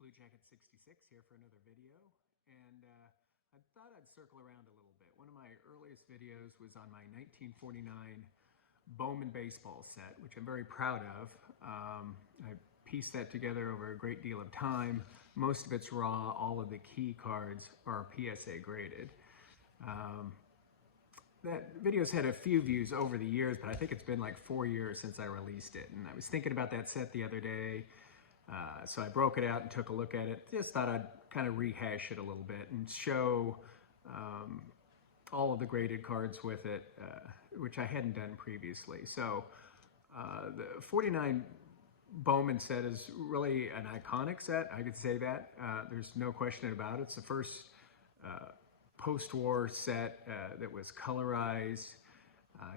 Blue Jacket 66 here for another video, and I thought I'd circle around a little bit. One of my earliest videos was on my 1949 Bowman baseball set, which I'm very proud of. I pieced that together over a great deal of time. Most of it's raw. All of the key cards are PSA graded. That video's had a few views over the years, but I think it's been like 4 years since I released it. And I was thinking about that set the other day. So I broke it out and took a look at it. Just thought I'd kind of rehash it a little bit and show all of the graded cards with it, which I hadn't done previously. So the 49 Bowman set is really an iconic set. I could say that. There's no question about it. It's the first post-war set that was colorized.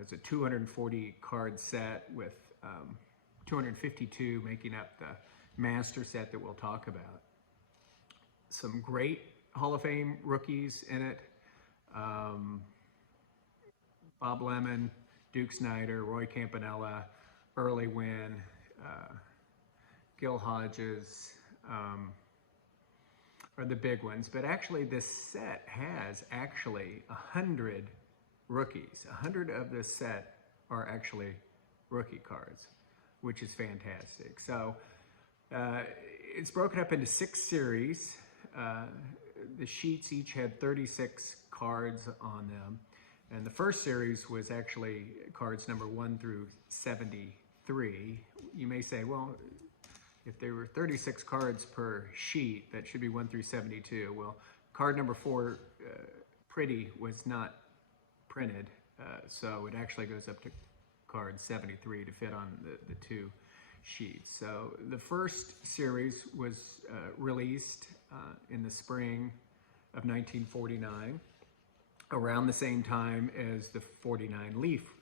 It's a 240 card set with 252 making up the master set that we'll talk about. Some great Hall of Fame rookies in it. Bob Lemon, Duke Snider, Roy Campanella, Early Wynn, Gil Hodges are the big ones. But actually this set has actually 100 rookies. 100 of this set are actually rookie cards, which is fantastic. So it's broken up into 6 series. The sheets each had 36 cards on them. And the first series was actually cards number 1 through 73. You may say, well, if there were 36 cards per sheet, that should be 1 through 72. Well, card number 4, Pretty, was not printed. So it actually goes up to card 73 to fit on the 2 sheets. So the first series was released in the spring of 1949, around the same time as the 49 Leaf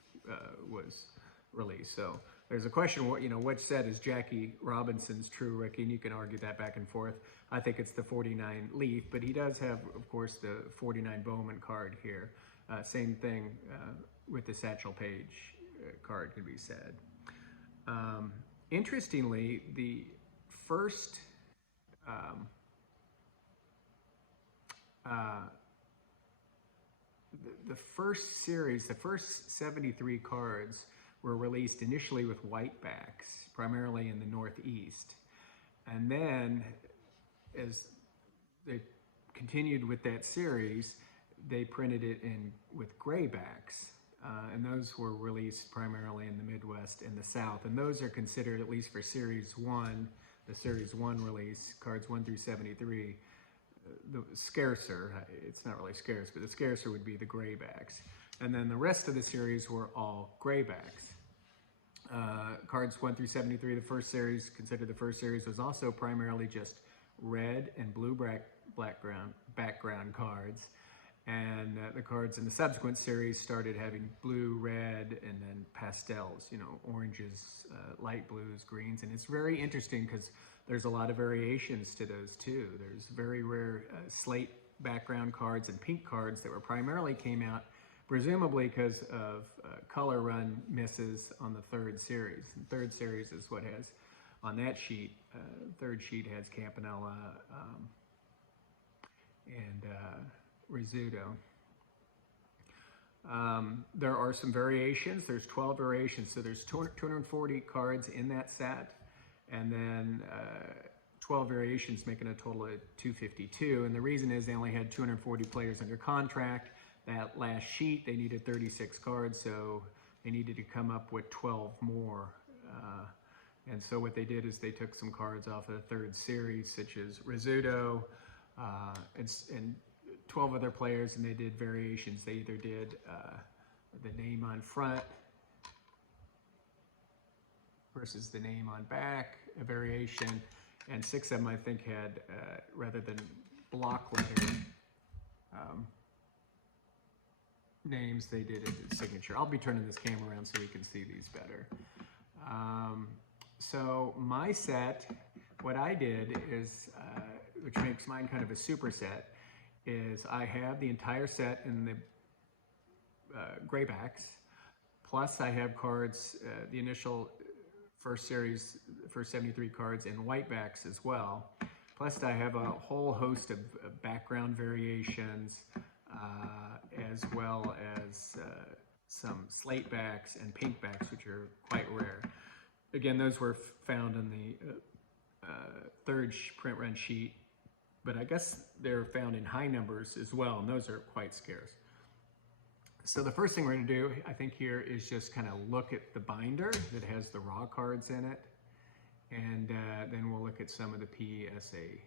was released. So there's a question, what set is Jackie Robinson's true rookie? And you can argue that back and forth. I think it's the 49 Leaf, but he does have, of course, the 49 Bowman card here. Same thing with the Satchel Paige card could be said. Interestingly, the first the first series, the first 73 cards were released initially with white backs, primarily in the Northeast. And then as they continued with that series, they printed it in with gray backs. And those were released primarily in the Midwest and the South. And those are considered, at least for Series 1, the Series 1 release, cards 1 through 73, the scarcer. It's not really scarce, but the scarcer would be the gray backs. And then the rest of the series were all gray backs. Cards 1 through 73, the first series, considered the first series, was also primarily just red and blue background cards. And the cards in the subsequent series started having blue, red, and then pastels, oranges, light blues, greens. And it's very interesting because there's a lot of variations to those too. There's very rare slate background cards and pink cards that were primarily came out presumably because of color run misses on the third series. And third series is what has on that sheet. Third sheet has Campanella and Rizzuto. There are some variations. There's 12 variations, so there's 240 cards in that set, and then 12 variations making a total of 252. And the reason is they only had 240 players under contract. That last sheet, they needed 36 cards, so they needed to come up with 12 more. And so what they did is they took some cards off of the third series, such as Rizzuto, and 12 other players, and they did variations. They either did the name on front versus the name on back, a variation, and 6 of them I think had, rather than block letter names, they did a signature. I'll be turning this camera around so we can see these better. So my set, what I did is, which makes mine kind of a super set, is I have the entire set in the gray backs, plus I have cards, the initial first series, first 73 cards in white backs as well. Plus, I have a whole host of background variations, as well as some slate backs and pink backs, which are quite rare. Again, those were found in the third print run sheet, but I guess they're found in high numbers as well, and those are quite scarce. So the first thing we're going to do, I think, here is just kind of look at the binder that has the raw cards in it. And then we'll look at some of the PSA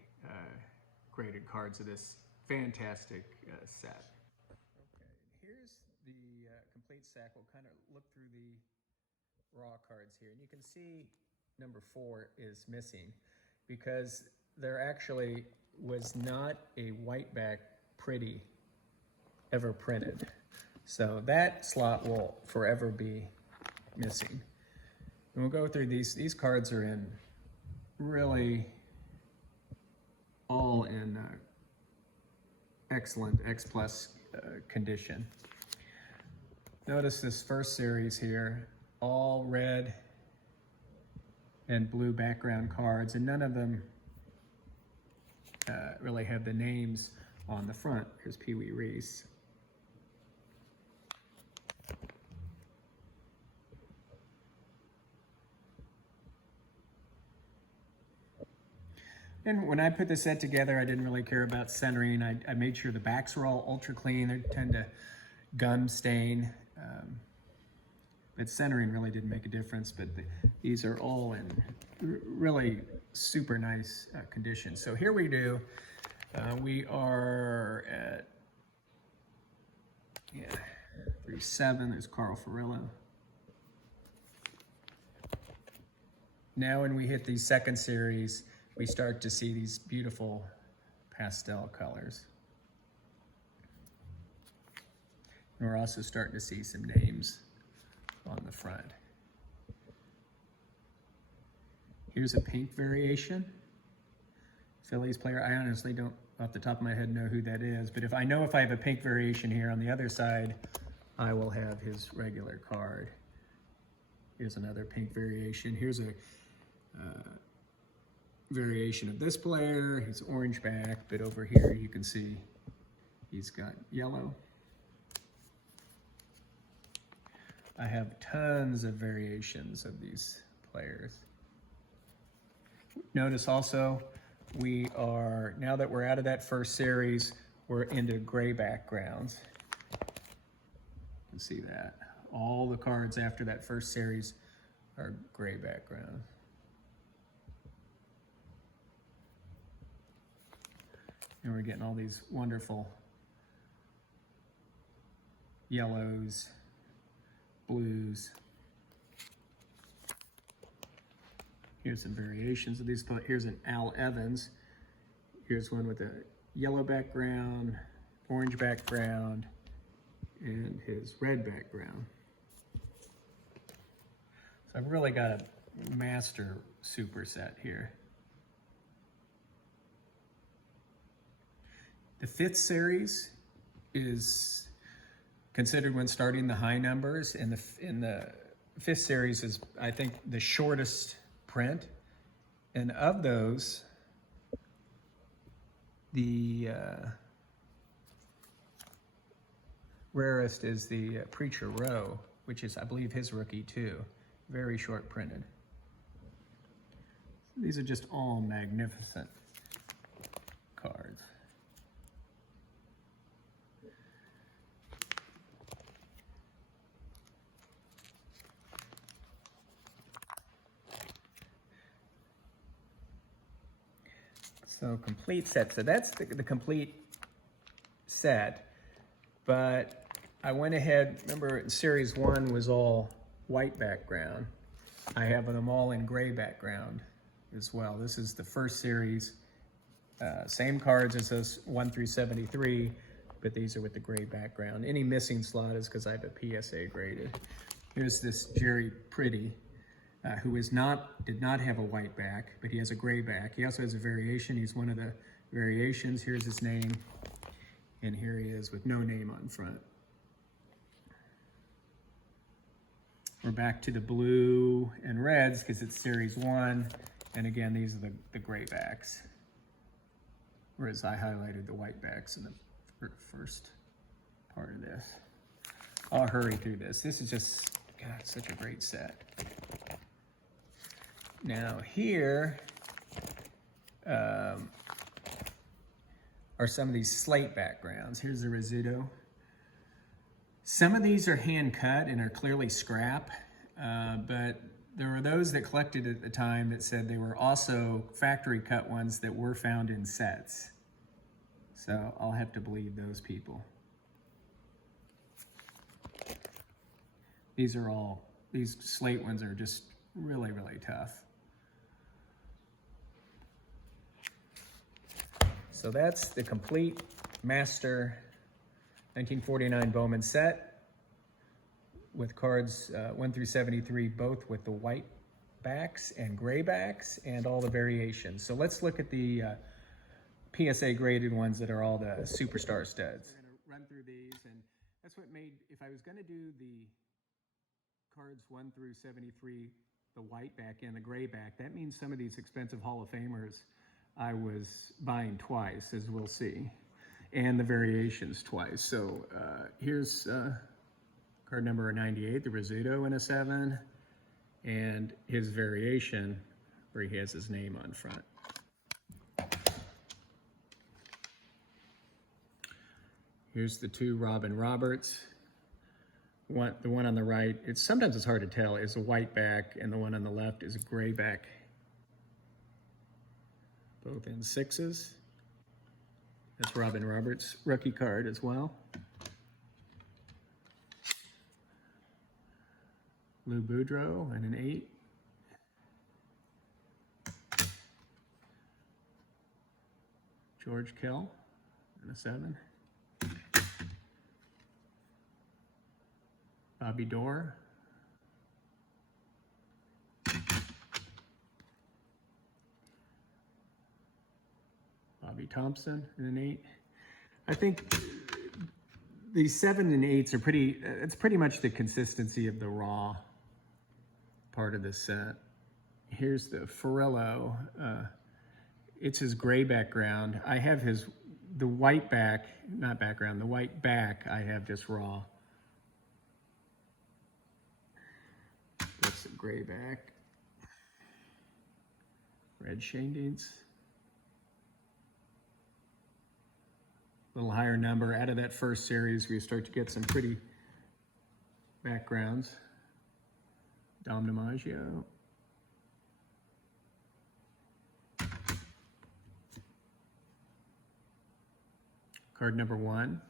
graded cards of this fantastic set. Okay, here's the complete set. We'll kind of look through the raw cards here. And you can see number 4 is missing because there actually was not a whiteback pretty ever printed. So that slot will forever be missing. And we'll go through these. These cards are in really all in excellent X+ condition. Notice this first series here, all red and blue background cards, and none of them really have the names on the front. Here's Pee Wee Reese. And when I put the set together, I didn't really care about centering. I made sure the backs were all ultra clean. They tend to gum stain. But centering really didn't make a difference. But these are all in really super nice condition. So here we do. We are at 37. There's Carl Ferrillo. Now when we hit the second series, we start to see these beautiful pastel colors. And we're also starting to see some names on the front. Here's a pink variation. Phillies player. I honestly don't, off the top of my head, know who that is. But if I have a pink variation here on the other side, I will have his regular card. Here's another pink variation. Here's a variation of this player. He's orange back, but over here you can see he's got yellow. I have tons of variations of these players. Notice also we are, now that we're out of that first series, we're into gray backgrounds. You can see that. All the cards after that first series are gray backgrounds. And we're getting all these wonderful yellows, blues. Here's some variations of these. Here's an Al Evans. Here's one with a yellow background, orange background, and his red background. So I've really got a master super set here. The 5th series is considered when starting the high numbers, and the 5th series is, I think, the shortest print. And of those, the rarest is the Preacher Row, which is, I believe, his rookie too. Very short printed. These are just all magnificent cards. So complete set. So that's the complete set. But I went ahead, remember series 1 was all white background. I have them all in gray background as well. This is the first series. Same cards as those 1 through 73, but these are with the gray background. Any missing slot is because I have a PSA graded. Here's this Jerry Pretty, who did not have a white back, but he has a gray back. He also has a variation. He's one of the variations. Here's his name, and here he is with no name on front. We're back to the blue and reds because it's series 1, and again, these are the gray backs. whereas I highlighted the white backs in the first part of this. I'll hurry through this. This is just, God, such a great set. Now here are some of these slate backgrounds. Here's the Rizzuto. Some of these are hand cut and are clearly scrap, but there were those that collected at the time that said they were also factory cut ones that were found in sets. So I'll have to believe those people. These slate ones are just really, really tough. So that's the complete master 1949 Bowman set with cards 1 through 73, both with the white backs and gray backs and all the variations. So let's look at the PSA graded ones that are all the superstar studs. We're gonna run through these, and that's what made, if I was gonna do the cards 1 through 73, the white back and the gray back, that means some of these expensive Hall of Famers I was buying twice, as we'll see, and the variations twice. So here's card number 98, the Rizzuto in a 7, and his variation where he has his name on front. Here's the 2 Robin Roberts. The one on the right, sometimes it's hard to tell, is a white back, and the one on the left is a gray back. Both in 6s. That's Robin Roberts' rookie card as well. Lou Boudreau in an 8. George Kell in a 7. Bobby Dorr. Bobby Thompson in an 8. I think these 7 and 8s are it's pretty much the consistency of the raw part of the set. Here's the Ferrillo. It's his gray background. I have the white back, not background, the white back I have just raw. That's the gray back. Red shadings. A little higher number. Out of that first series, we start to get some pretty backgrounds. Dom Dimaggio. Card number 1.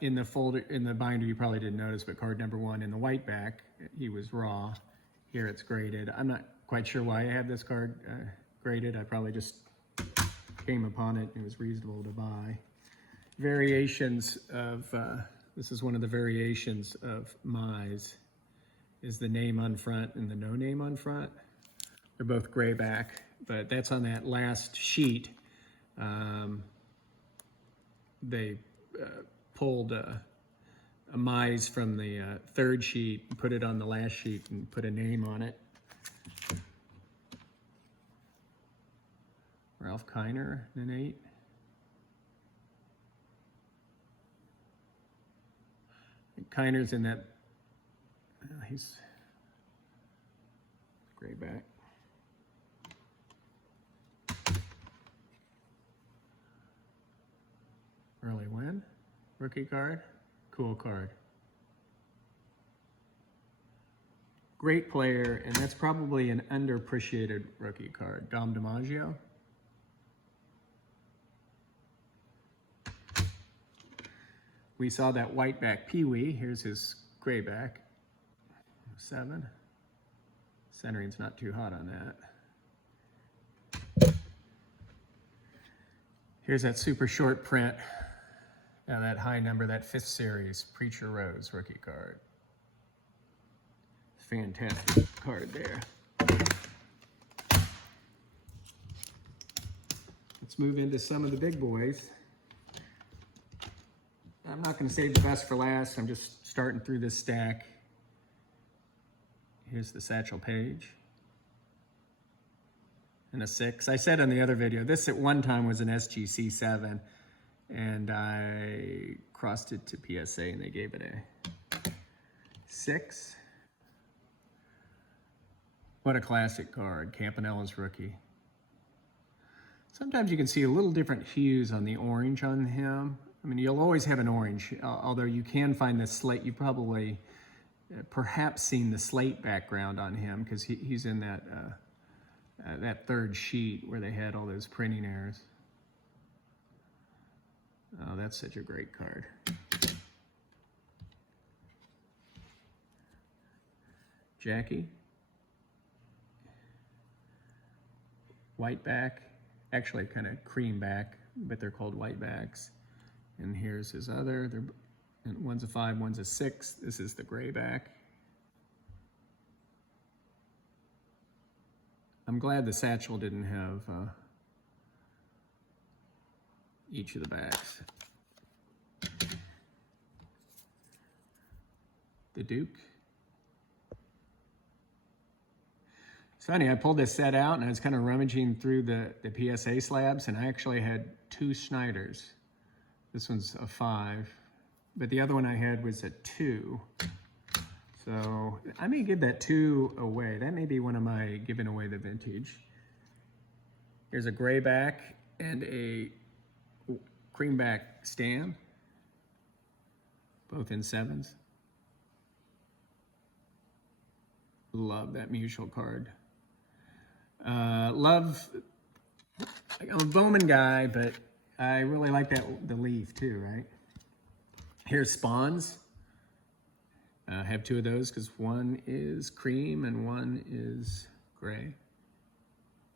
In the binder, you probably didn't notice, but card number 1 in the white back, he was raw. Here it's graded. I'm not quite sure why I have this card graded. I probably just came upon it and it was reasonable to buy. Variations of, this is one of the variations of Mize, is the name on front and the no name on front. They're both gray back, but that's on that last sheet. They pulled a Mize from the third sheet and put it on the last sheet and put a name on it. Ralph Kiner, an 8. Kiner's in that, he's gray back. Early win, rookie card, cool card. Great player, and that's probably an underappreciated rookie card. Dom Dimaggio. We saw that white back Pee-wee. Here's his gray back. 7. Centering's not too hot on that. Here's that super short print. Now that high number, that 5th series, Preacher Rose rookie card. Fantastic card there. Let's move into some of the big boys. I'm not going to save the best for last. I'm just starting through this stack. Here's the Satchel Paige. and a 6. I said on the other video, this at one time was an SGC7, and I crossed it to PSA and they gave it a 6. What a classic card, Campanella's rookie. Sometimes you can see a little different hues on the orange on him. I mean, you'll always have an orange, although you can find the slate. You've probably perhaps seen the slate background on him because he's in that, that third sheet where they had all those printing errors. Oh, that's such a great card. Jackie. White back, actually kind of cream back, but they're called white backs. And here's his other, and one's a 5, one's a 6. This is the gray back. I'm glad the Satchel didn't have each of the backs. The Duke. It's funny, I pulled this set out and I was kind of rummaging through the PSA slabs, and I actually had 2 Schneiders. This one's a 5, but the other one I had was a 2. So I may give that 2 away. That may be one of my giving away the vintage. Here's a gray back and a cream back stand, both in 7s. Love that mutual card. I'm a Bowman guy, but I really like the leaf too, right? Here's Spawns. I have 2 of those because one is cream and one is gray.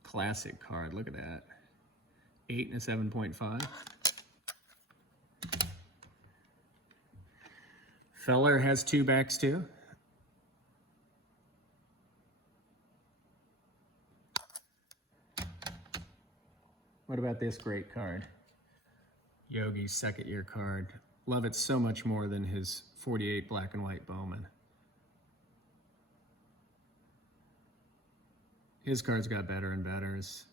Classic card, look at that. 8 and a 7.5. Feller has 2 backs too. What about this great card? Yogi's second year card. Love it so much more than his 48 black and white Bowman. His cards got better and better. His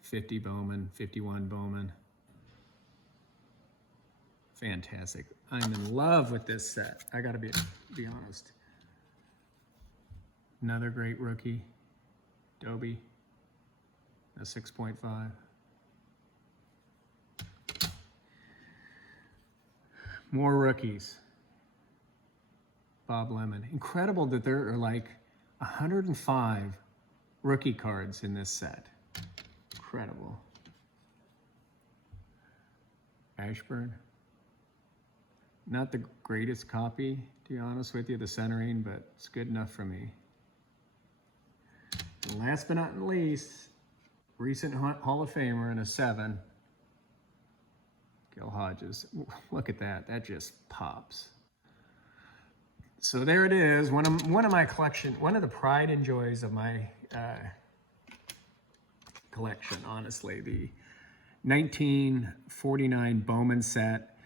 50 Bowman, 51 Bowman. Fantastic. I'm in love with this set. I gotta be honest. Another great rookie, Dobie, a 6.5. More rookies. Bob Lemon. Incredible that there are like 105 rookie cards in this set. Incredible. Ashburn. Not the greatest copy, to be honest with you, the centering, but it's good enough for me. And last but not least, recent Hall of Famer in a 7. Gil Hodges. Look at that. That just pops. So there it is. One of my collection, one of the pride and joys of my collection, honestly. The 1949 Bowman set.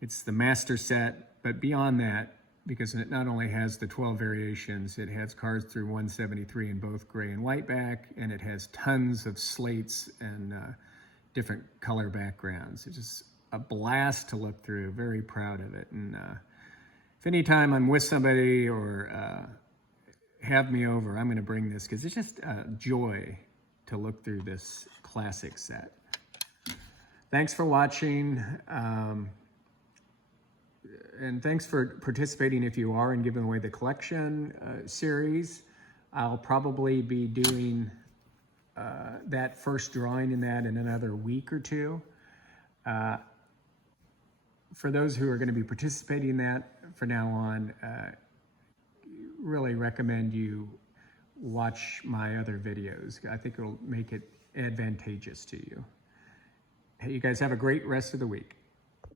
It's the master set, but beyond that, because it not only has the 12 variations, it has cards through 173 in both gray and white back, and it has tons of slates and different color backgrounds. It's just a blast to look through. Very proud of it. And if anytime I'm with somebody or have me over, I'm going to bring this because it's just a joy to look through this classic set. Thanks for watching. And thanks for participating if you are in giving away the collection series. I'll probably be doing that first drawing in that in another week or 2. For those who are going to be participating in that from now on, really recommend you watch my other videos. I think it'll make it advantageous to you. Hey, you guys have a great rest of the week.